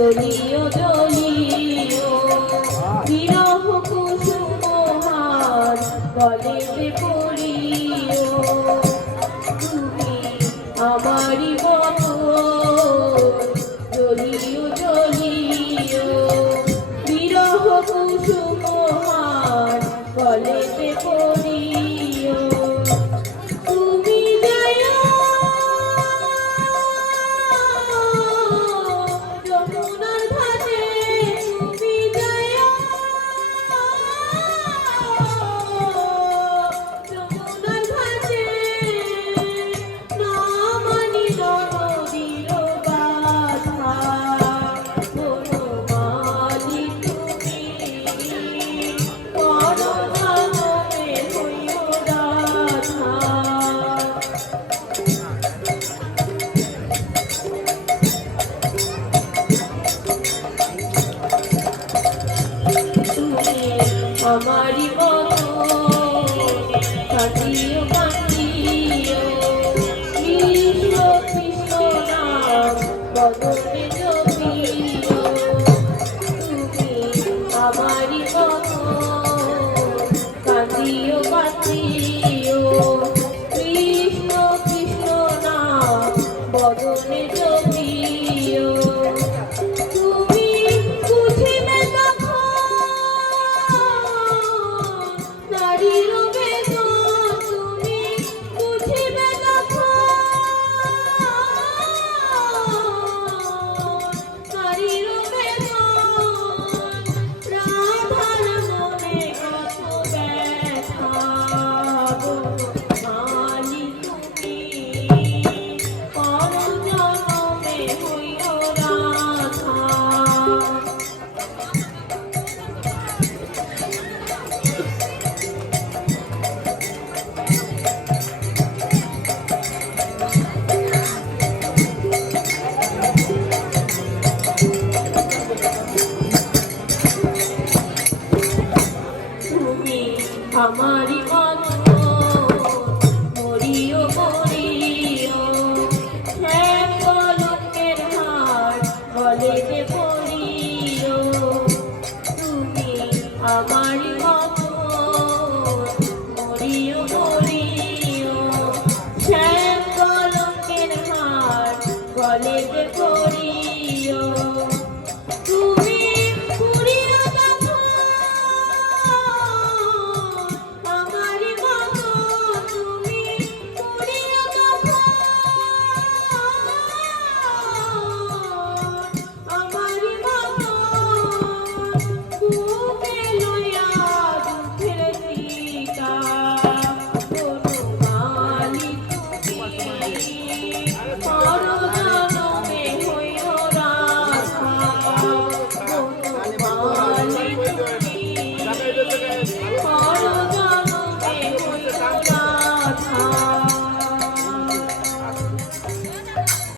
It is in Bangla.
জলিও জলিও বিরহ কুসুমহার গলেতে পড়িও তুমি আমারি মতো জলিও জলিও বিরহ কুসুমহার গলেতে পড়িও তুমি যাইও যমুনার ঘাটে তুমি যাইও যমুনার ঘাটে না মানি নদীর বাধা বনমালী তুমি পরমানন্দে হইও রাধা আমারি মতো কাটিও কাটিও কৃষ্ণ কৃষ্ণ নাম বদনে জপিও তুমি আমারি মতো কাটিও কাটিও কৃষ্ণ কৃষ্ণ নাম বদনে জপিও তুমি বুঝিবে নারীর বেদন তুমি বুঝিবে নারীর বেদন রাধার মনে কত ব্যথা বনমালী তুমি পর জনমে হইও রাধা তুমি আমারি মতো মরিও মরিও শ্যাম কলঙ্কের হার গলে দেব